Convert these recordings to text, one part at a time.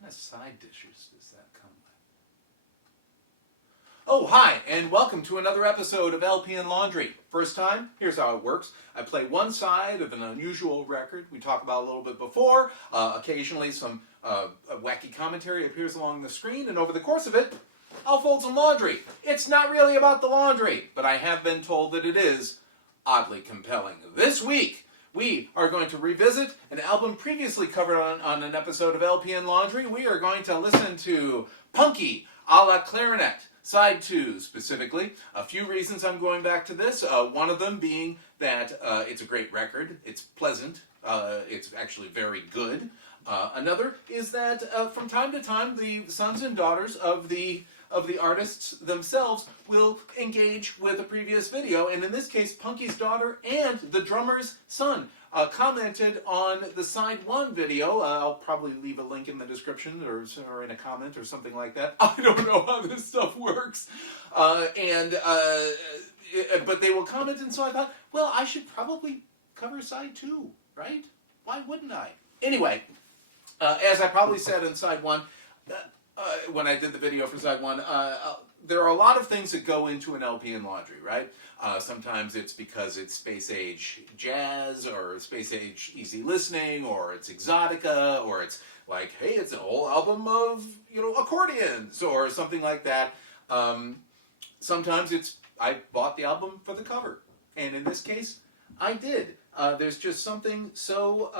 kind of side dishes does that come with? Oh, hi, and welcome to another episode of LP and Laundry. First time, here's how it works. I play one side of an unusual record we talked about a little bit before. Occasionally some wacky commentary appears along the screen, and over the course of it, I'll fold some laundry. It's not really about the laundry, but I have been told that it is oddly compelling. This week, we are going to revisit an album previously covered on an episode of LP and Laundry. We are going to listen to Punky a la Clarinet, Side 2 specifically. A few reasons I'm going back to this. One of them being that it's a great record. It's pleasant. It's actually very good. Another is that from time to time the sons and daughters of the artists themselves will engage with a previous video, and in this case, Punky's daughter and the drummer's son commented on the Side 1 video. I'll probably leave a link in the description or in a comment or something like that. I don't know how this stuff works. But they will comment, and so I thought, well, I should probably cover Side 2, right? Why wouldn't I? Anyway, as I probably said in Side 1, when I did the video for Side 1, there are a lot of things that go into an LP and Laundry, right? Sometimes it's because it's space age jazz, or space age easy listening, or it's exotica, or it's like, hey, it's an whole album of, accordions, or something like that. Sometimes it's, I bought the album for the cover, and in this case, I did. There's just something so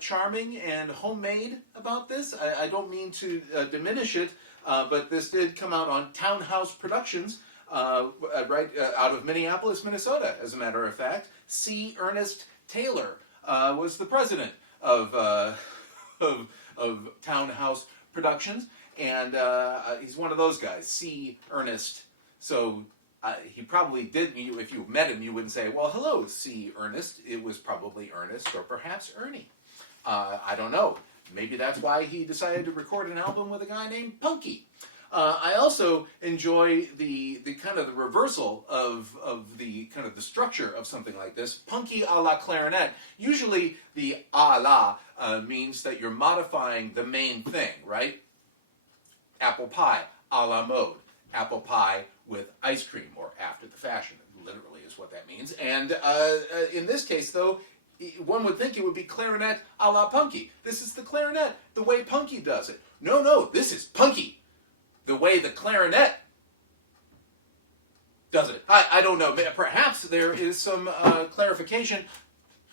charming and homemade about this. I don't mean to diminish it, but this did come out on Townhouse Productions, right out of Minneapolis, Minnesota, as a matter of fact. C. Ernest Taylor was the president of Townhouse Productions, and he's one of those guys, C. Ernest. So he probably did. If you met him, you wouldn't say, well, hello, C. Ernest. It was probably Ernest, or perhaps Ernie. I don't know. Maybe that's why he decided to record an album with a guy named Punky. I also enjoy the kind of the reversal of the kind of the structure of something like this. Punky a la Clarinet. Usually the a la means that you're modifying the main thing, right? Apple pie a la mode. Apple pie with ice cream, or after the fashion, literally is what that means. And in this case, though, one would think it would be clarinet a la Punky. This is the clarinet, the way Punky does it. No, this is Punky, the way the clarinet does it. I don't know. Perhaps there is some clarification.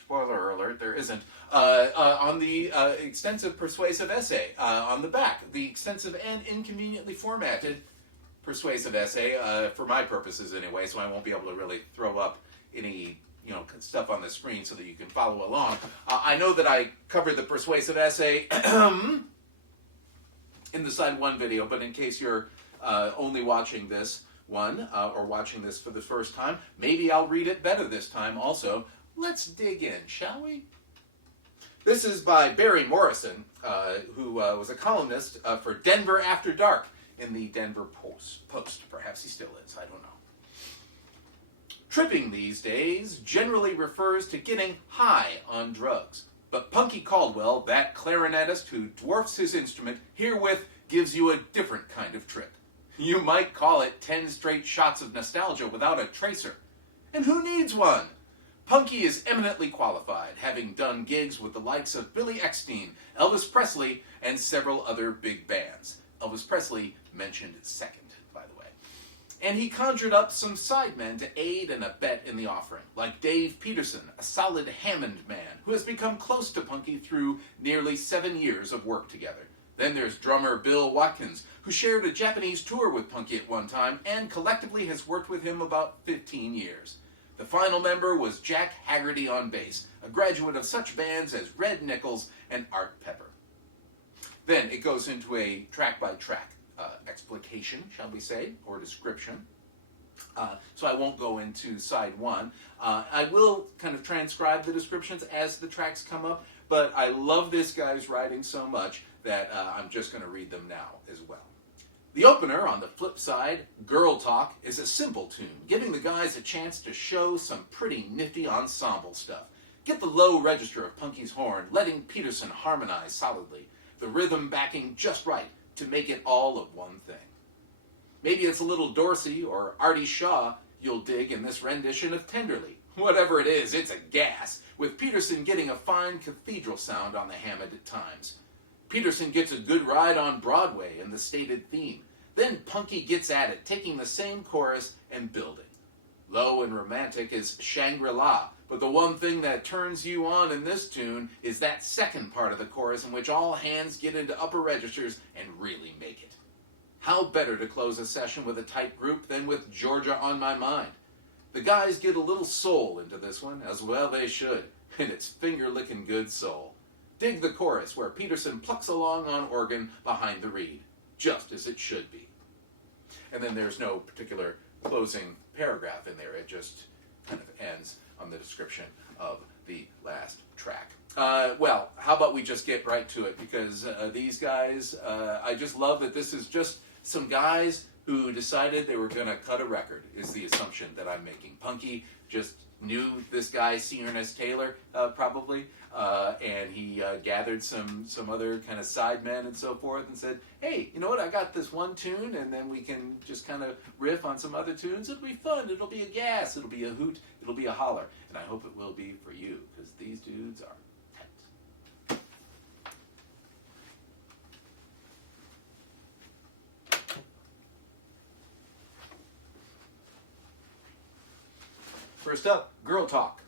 Spoiler alert, there isn't. On the extensive persuasive essay on the back. The extensive and inconveniently formatted persuasive essay, for my purposes anyway, so I won't be able to really throw up any stuff on the screen so that you can follow along. I know that I covered the persuasive essay in the Side 1 video, but in case you're only watching this one, or watching this for the first time, maybe I'll read it better this time also. Let's dig in, shall we? This is by Barry Morrison, who was a columnist for Denver After Dark in the Denver Post. Perhaps he still is, I don't know. Tripping these days generally refers to getting high on drugs. But Punky Caldwell, that clarinetist who dwarfs his instrument, herewith gives you a different kind of trip. You might call it 10 straight shots of nostalgia without a tracer. And who needs one? Punky is eminently qualified, having done gigs with the likes of Billy Eckstine, Elvis Presley, and several other big bands. Elvis Presley mentioned second, by the way. And he conjured up some sidemen to aid and abet in the offering, like Dave Peterson, a solid Hammond man, who has become close to Punky through nearly 7 years of work together. Then there's drummer Bill Watkins, who shared a Japanese tour with Punky at one time, and collectively has worked with him about 15 years. The final member was Jack Haggerty on bass, a graduate of such bands as Red Nichols and Art Pepper. Then it goes into a track-by-track explication, shall we say, or description. So I won't go into Side 1. I will kind of transcribe the descriptions as the tracks come up, but I love this guy's writing so much that I'm just going to read them now as well. The opener, on the flip side, Girl Talk, is a simple tune, giving the guys a chance to show some pretty nifty ensemble stuff. Get the low register of Punky's horn, letting Peterson harmonize solidly. the rhythm backing just right to make it all of one thing. Maybe it's a little Dorsey or Artie Shaw you'll dig in this rendition of Tenderly. Whatever it is, it's a gas, with Peterson getting a fine cathedral sound on the Hammond at times. Peterson gets a good ride on Broadway in the stated theme. Then Punky gets at it, taking the same chorus and building. Low and romantic is Shangri-La, but the one thing that turns you on in this tune is that second part of the chorus in which all hands get into upper registers and really make it. How better to close a session with a tight group than with Georgia on My Mind? The guys get a little soul into this one, as well they should, and it's finger-licking good soul. Dig the chorus where Peterson plucks along on organ behind the reed, just as it should be. And then there's no particular closing paragraph in there. It just kind of ends on the description of the last track. Well, how about we just get right to it, because these guys, I just love that this is just some guys who decided they were going to cut a record, is the assumption that I'm making. Punky just knew this guy, C. Ernest Taylor, probably, and he gathered some other kind of sidemen and so forth and said, hey, you know what, I got this one tune, and then we can just kind of riff on some other tunes. It'll be fun. It'll be a gas. It'll be a hoot. It'll be a holler. And I hope it will be for you, because these dudes are tense. First up, Girl Talk.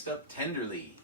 Next up, Tenderly.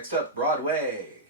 Next up, Broadway.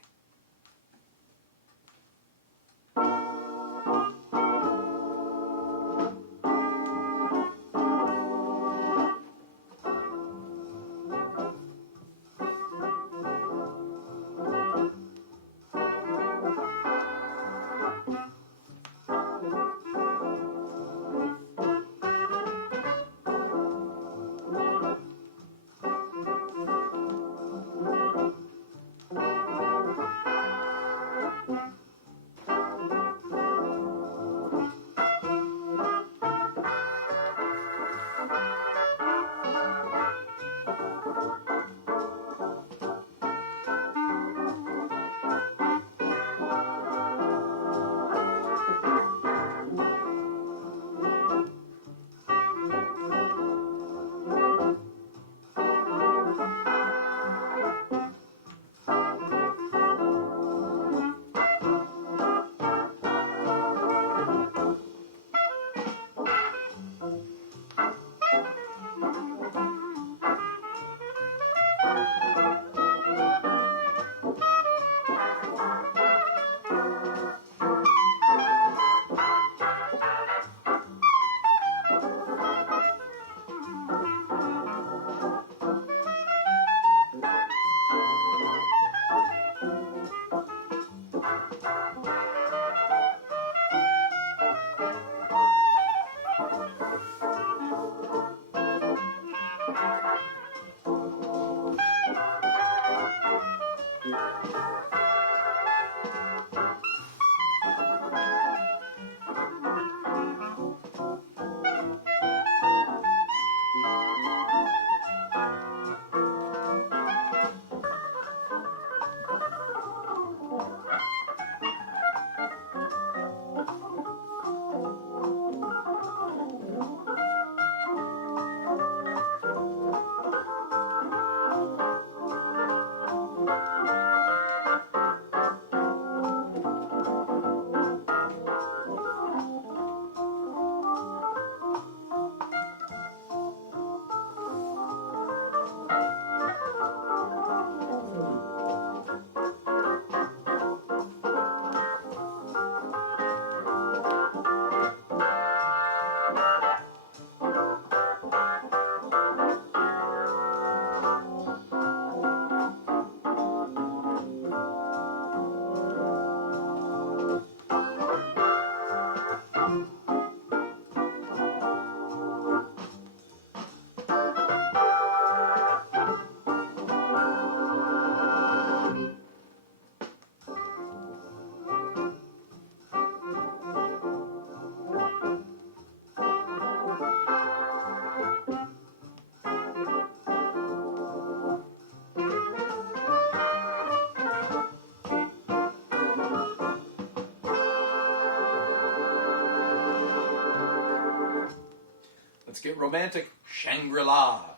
Let's get romantic. Shangri-La.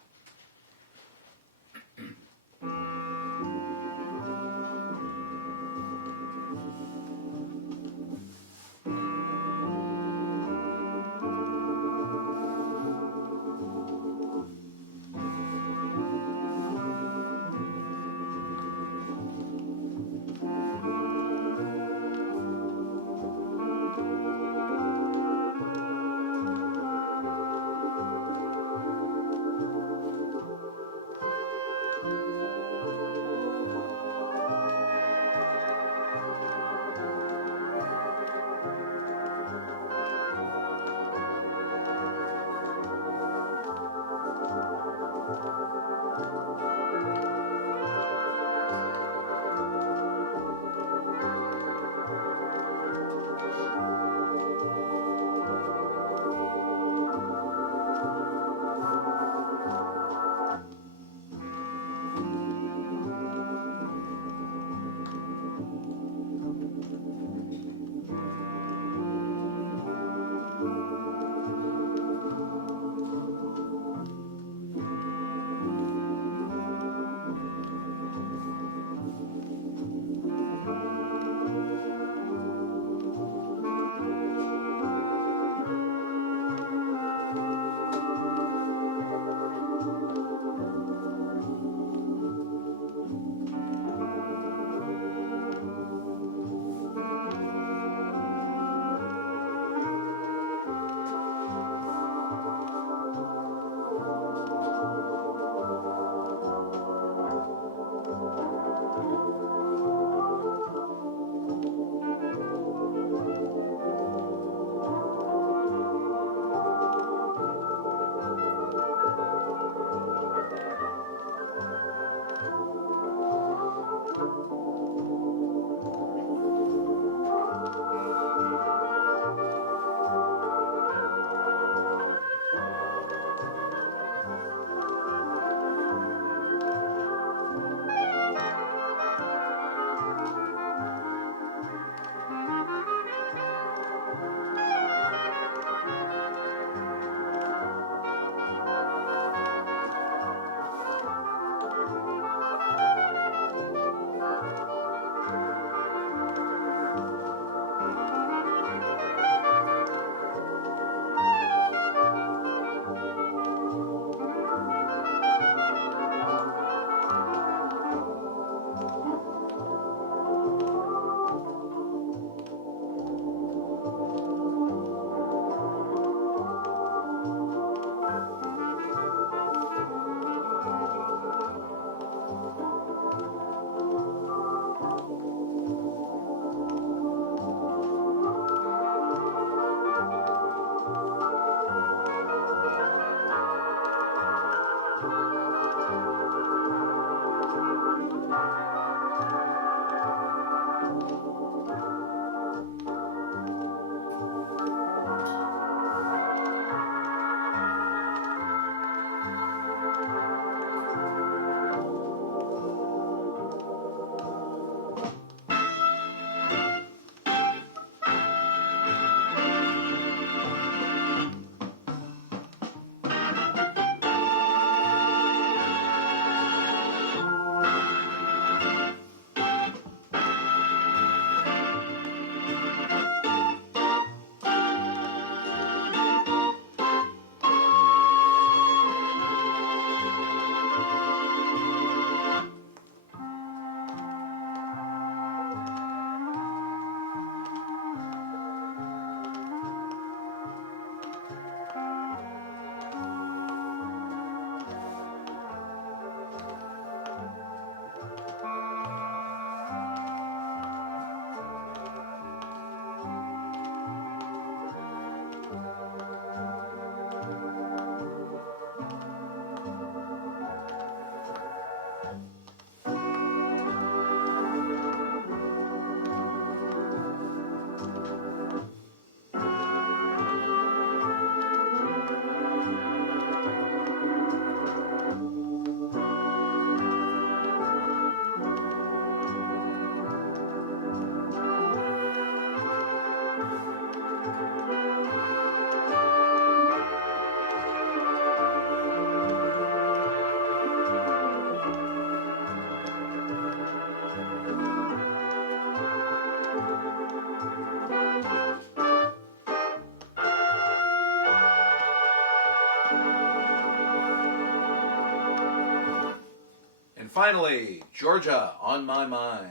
finally, Georgia on My Mind.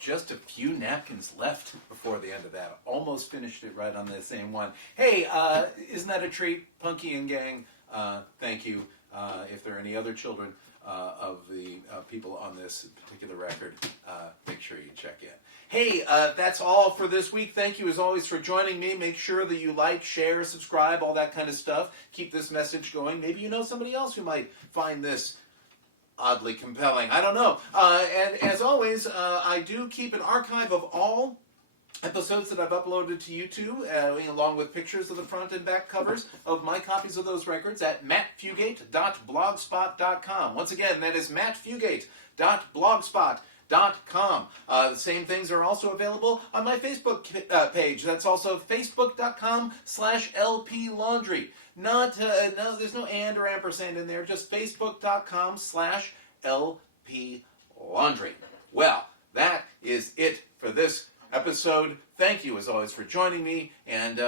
Just a few napkins left before the end of that. Almost finished it right on the same one. Hey, isn't that a treat, Punky and gang? Thank you. If there are any other children of the people on this particular record, make sure you check in. Hey, that's all for this week. Thank you as always for joining me. Make sure that you like, share, subscribe, all that kind of stuff. Keep this message going. Maybe you know somebody else who might find this oddly compelling. I don't know. And as always, I do keep an archive of all episodes that I've uploaded to YouTube, along with pictures of the front and back covers of my copies of those records at mattfugate.blogspot.com. Once again, that is mattfugate.blogspot.com. The same things are also available on my Facebook page. That's also facebook.com/lplaundry. No, there's no and or ampersand in there. Just facebook.com/lplaundry. Well, that is it for this episode. Thank you, as always, for joining me. And,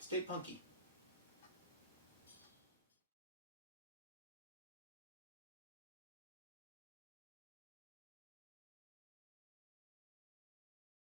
stay punky.